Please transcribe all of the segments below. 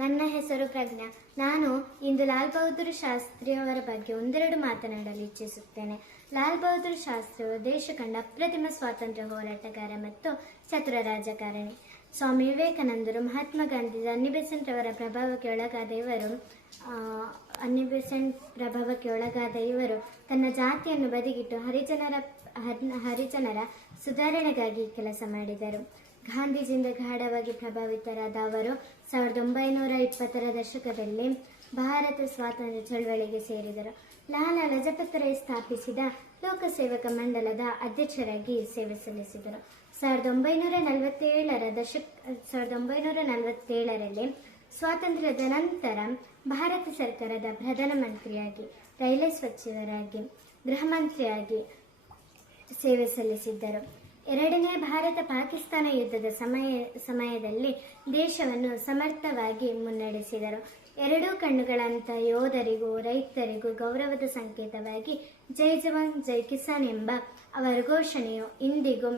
ನನ್ನ ಹೆಸರು ಪ್ರಜ್ಞಾ. ನಾನು ಇಂದು ಲಾಲ್ ಬಹದ್ದೂರ್ ಶಾಸ್ತ್ರಿ ಅವರ ಬಗ್ಗೆ ಒಂದೆರಡು ಮಾತನಾಡಲು ಇಚ್ಛಿಸುತ್ತೇನೆ. ಲಾಲ್ ಬಹದ್ದೂರ್ ಶಾಸ್ತ್ರಿ ಅವರು ದೇಶ ಕಂಡ ಅಪ್ರತಿಮ ಸ್ವಾತಂತ್ರ್ಯ ಹೋರಾಟಗಾರ ಮತ್ತು ಚತುರ ರಾಜಕಾರಣಿ. ಸ್ವಾಮಿ ವಿವೇಕಾನಂದರು, ಮಹಾತ್ಮ ಗಾಂಧಿ, ಅನ್ನಿ ಬೆಸೆಂಟ್ ಅವರ ಪ್ರಭಾವಕ್ಕೆ ಒಳಗಾದ ಇವರು ತನ್ನ ಜಾತಿಯನ್ನು ಬದಿಗಿಟ್ಟು ಹರಿಜನರ ಸುಧಾರಣೆಗಾಗಿ ಕೆಲಸ ಮಾಡಿದರು. ಗಾಂಧೀಜಿಯಿಂದ ಗಾಢವಾಗಿ ಪ್ರಭಾವಿತರಾದ ಅವರು 1920ರ ದಶಕದಲ್ಲಿ ಭಾರತ ಸ್ವಾತಂತ್ರ್ಯ ಚಳವಳಿಗೆ ಸೇರಿದರು. ಲಾಲಾ ಲಜಪತ್ ರಾಯ್ ಸ್ಥಾಪಿಸಿದ ಲೋಕಸೇವಕ ಮಂಡಲದ ಅಧ್ಯಕ್ಷರಾಗಿ ಸೇವೆ ಸಲ್ಲಿಸಿದರು. 1947ರಲ್ಲಿ ಸ್ವಾತಂತ್ರ್ಯದ ನಂತರ ಭಾರತ ಸರ್ಕಾರದ ಪ್ರಧಾನಮಂತ್ರಿಯಾಗಿ, ರೈಲ್ವೆ ಸಚಿವರಾಗಿ, ಗೃಹ ಮಂತ್ರಿಯಾಗಿ ಸೇವೆ ಸಲ್ಲಿಸಿದ್ದರು. ಎರಡನೇ ಭಾರತ ಪಾಕಿಸ್ತಾನ ಯುದ್ಧದ ಸಮಯದಲ್ಲಿ ದೇಶವನ್ನು ಸಮರ್ಥವಾಗಿ ಮುನ್ನಡೆಸಿದರು. ಎರಡೂ ಕಣ್ಣುಗಳಂತ ಯೋಧರಿಗೂ ರೈತರಿಗೂ ಗೌರವದ ಸಂಕೇತವಾಗಿ ಜೈ ಜವಾನ್ ಜೈ ಕಿಸಾನ್ ಎಂಬ ಅವರ ಘೋಷಣೆಯು ಇಂದಿಗೂ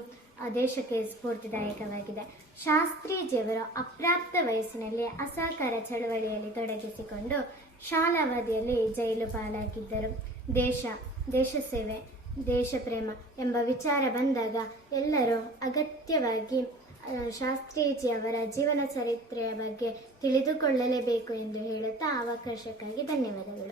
ದೇಶಕ್ಕೆ ಸ್ಫೂರ್ತಿದಾಯಕವಾಗಿದೆ. ಶಾಸ್ತ್ರೀಜಿಯವರು ಅಪ್ರಾಪ್ತ ವಯಸ್ಸಿನಲ್ಲಿ ಅಸಹಕಾರ ಚಳವಳಿಯಲ್ಲಿ ತೊಡಗಿಸಿಕೊಂಡು ಶಾಲಾವಧಿಯಲ್ಲಿ ಜೈಲು ಪಾಲಾಗಿದ್ದರು. ದೇಶ ಸೇವೆ, ದೇಶ ಪ್ರೇಮ ಎಂಬ ವಿಚಾರ ಬಂದಾಗ ಎಲ್ಲರೂ ಅಗತ್ಯವಾಗಿ ಶಾಸ್ತ್ರೀಜಿ ಅವರ ಜೀವನ ಚರಿತ್ರೆಯ ಬಗ್ಗೆ ತಿಳಿದುಕೊಳ್ಳಲೇಬೇಕು ಎಂದು ಹೇಳುತ್ತಾ ಅವಕಾಶಕ್ಕಾಗಿ ಧನ್ಯವಾದಗಳು.